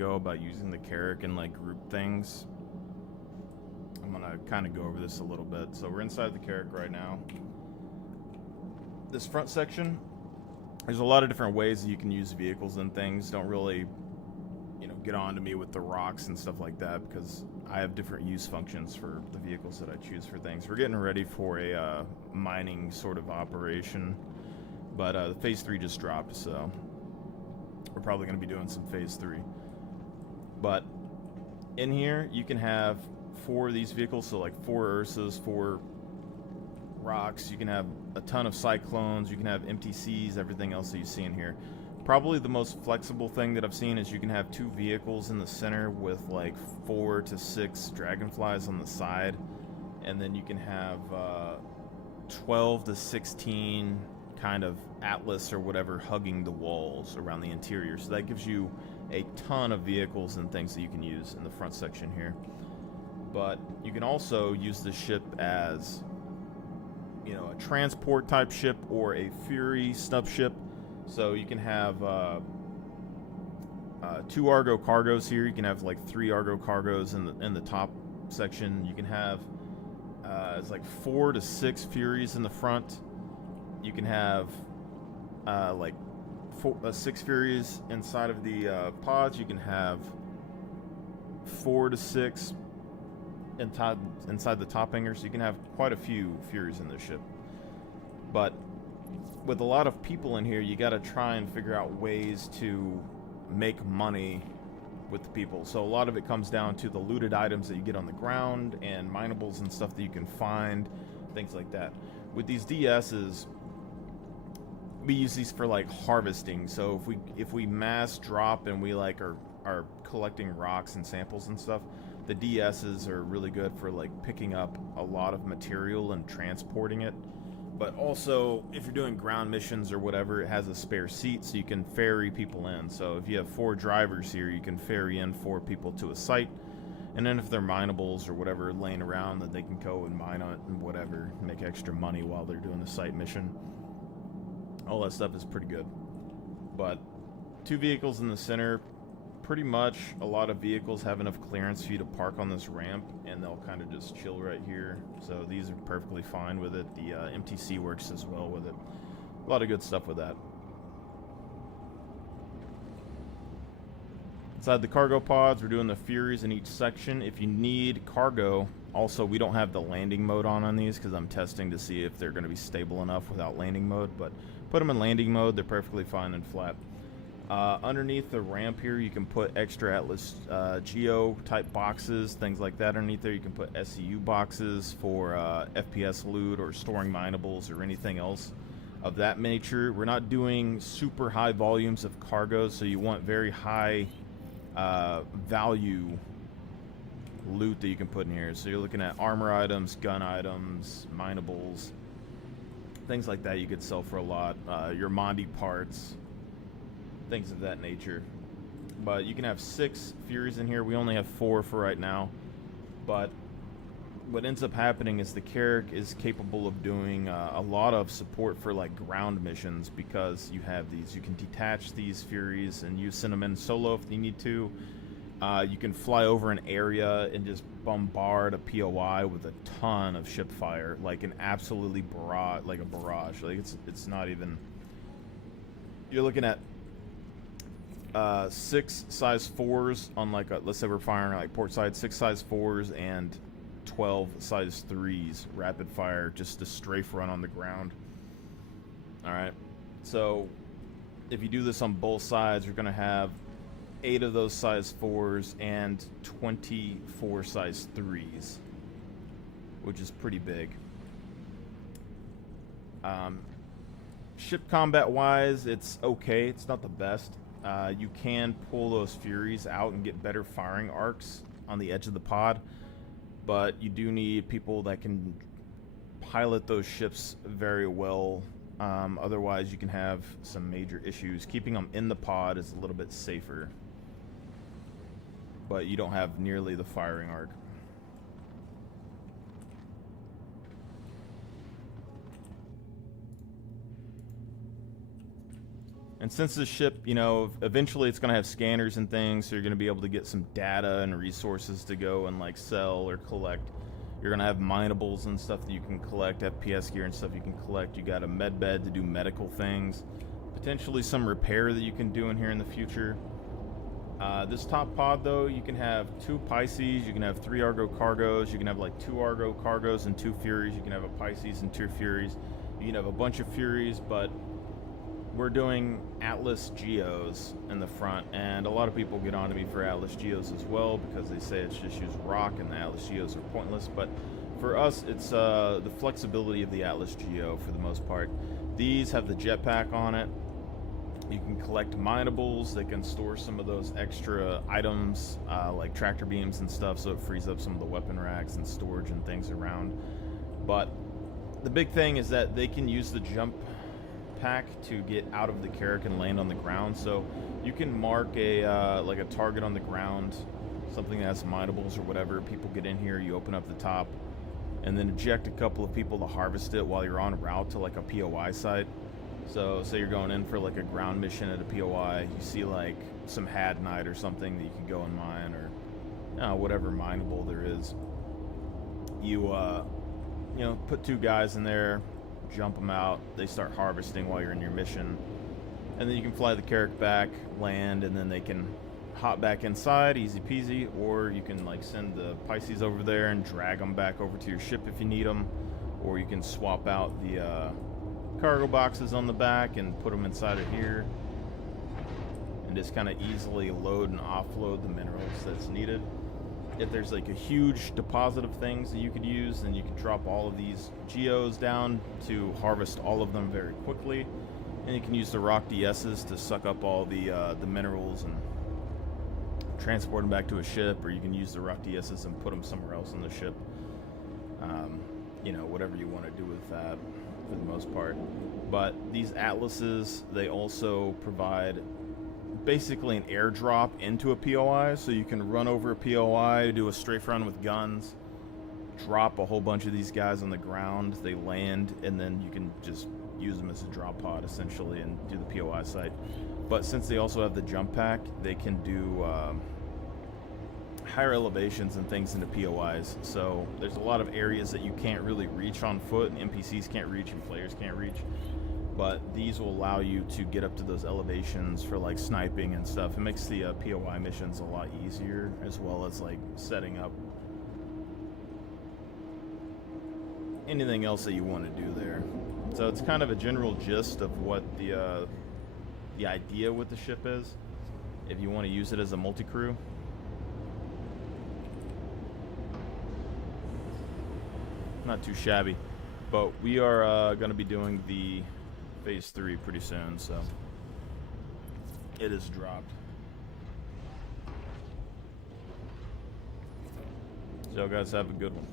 go about using the Carrack and like group things. I'm gonna kind of go over this a little bit. So we're inside the Carrack right now. This front section, there's a lot of different ways that you can use vehicles and things. Don't really, get on to me with the rocks and stuff like that because I have different use functions for the vehicles that I choose for things. We're getting ready for a mining sort of operation, but Phase 3 just dropped, so we're probably going to be doing some Phase 3. But in here, you can have 4 of these vehicles, so like 4 Ursas, 4 rocks. You can have a ton of Cyclones, you can have MTCs, everything else that you see in here. Probably the most flexible thing that I've seen is you can have 2 vehicles in the center with like 4 to 6 Dragonflies on the side, and then you can have 12 to 16 kind of Atlas or whatever hugging the walls around the interior. So that gives you a ton of vehicles and things that you can use in the front section here. But you can also use the ship as, a transport type ship or a Fury snub ship. So you can have 2 Argo cargos here. You can have like 3 Argo cargos in the top section. You can have it's like 4 to 6 Furies in the front. You can have like 6 Furies inside of the pods. You can have 4 to 6 inside the top hangar. So you can have quite a few Furies in this ship. But with a lot of people in here, you got to try and figure out ways to make money with the people. So a lot of it comes down to the looted items that you get on the ground and minables and stuff that you can find, things like that. With these DSs, we use these for like harvesting. So if we mass drop and we like are collecting rocks and samples and stuff, the DSs are really good for like picking up a lot of material and transporting it. But also, if you're doing ground missions or whatever, it has a spare seat, so you can ferry people in. So if you have 4 drivers here, you can ferry in 4 people to a site. And then if they're minables or whatever laying around, that they can go and mine on it and whatever, make extra money while they're doing the site mission. All that stuff is pretty good. But 2 vehicles in the center. Pretty much a lot of vehicles have enough clearance for you to park on this ramp, and they'll kind of just chill right here. So these are perfectly fine with it. The MTC works as well with it. A lot of good stuff with that. Inside the cargo pods, we're doing the Furies in each section. If you need cargo, also we don't have the landing mode on these because I'm testing to see if they're going to be stable enough without landing mode. But put them in landing mode, they're perfectly fine and flat. Underneath the ramp here, you can put extra Atlas Geo type boxes, things like that. Underneath there, you can put SCU boxes for FPS loot or storing minables or anything else of that nature. We're not doing super high volumes of cargo, so you want very high value loot that you can put in here. So you're looking at armor items, gun items, minables, things like that you could sell for a lot. Your Mondi parts, things of that nature. But you can have 6 Furies in here. We only have 4 for right now. But what ends up happening is the Carrack is capable of doing a lot of support for like ground missions because you have these. You can detach these Furies and you send them in solo if you need to. You can fly over an area and just bombard a POI with a ton of ship fire, like an absolutely barrage, like a barrage. Like it's not even. You're looking at 6 size 4s on like let's say we're firing like port side, 6 size 4s and 12 size 3s rapid fire, just a strafe run on the ground. All right, so if you do this on both sides, you're gonna have 8 of those size 4s and 24 size 3s, which is pretty big. Ship combat wise, it's okay. It's not the best. You can pull those Furies out and get better firing arcs on the edge of the pod, but you do need people that can pilot those ships very well. Otherwise, you can have some major issues. Keeping them in the pod is a little bit safer, but you don't have nearly the firing arc. And since this ship, you know, eventually it's going to have scanners and things, so you're going to be able to get some data and resources to go and like sell or collect. You're going to have minables and stuff that you can collect, FPS gear and stuff you can collect. You got a med bed to do medical things. Potentially some repair that you can do in here in the future. This top pod, though, you can have 2 Pisces, you can have 3 Argo cargoes, you can have like 2 Argo cargoes and 2 Furies, you can have a Pisces and 2 Furies, you can have a bunch of Furies, but we're doing Atlas Geos in the front, and a lot of people get on to me for Atlas Geos as well because they say it's just use rock and the Atlas Geos are pointless, but for us it's the flexibility of the Atlas Geo for the most part. These have the jetpack on it. You can collect minables. They can store some of those extra items like tractor beams and stuff, so it frees up some of the weapon racks and storage and things around. But the big thing is that they can use the jump pack to get out of the Carrack and land on the ground. So you can mark a like a target on the ground, something that has minables or whatever. People get in here, you open up the top, and then eject a couple of people to harvest it while you're on route to like a POI site. So say you're going in for like a ground mission at a POI, you see like some hadnite or something that you can go and mine, or whatever mineable there is. You you know, put 2 guys in there, jump them out, they start harvesting while you're in your mission, and then you can fly the Carrack back, land, and then they can hop back inside, easy peasy. Or you can like send the Pisces over there and drag them back over to your ship if you need them, or you can swap out the cargo boxes on the back and put them inside of here and just kind of easily load and offload the minerals that's needed. If there's like a huge deposit of things that you could use, then you can drop all of these geos down to harvest all of them very quickly, and you can use the rock DSs to suck up all the minerals and transport them back to a ship, or you can use the rock DSs and put them somewhere else on the ship. You know, whatever you want to do with that for the most part. But these Atlases, they also provide basically an airdrop into a POI, so you can run over a POI, do a strafe run with guns, drop a whole bunch of these guys on the ground, they land, and then you can just use them as a drop pod essentially and do the POI site. But since they also have the jump pack, they can do higher elevations and things into POIs, so there's a lot of areas that you can't really reach on foot, and NPCs can't reach and players can't reach, but these will allow you to get up to those elevations for like sniping and stuff. It makes the POI missions a lot easier, as well as like setting up anything else that you want to do there. So it's kind of a general gist of what the idea with the ship is, if you want to use it as a multi-crew. Not too shabby, but we are going to be doing the phase 3 pretty soon, so it is dropped. So guys, have a good one.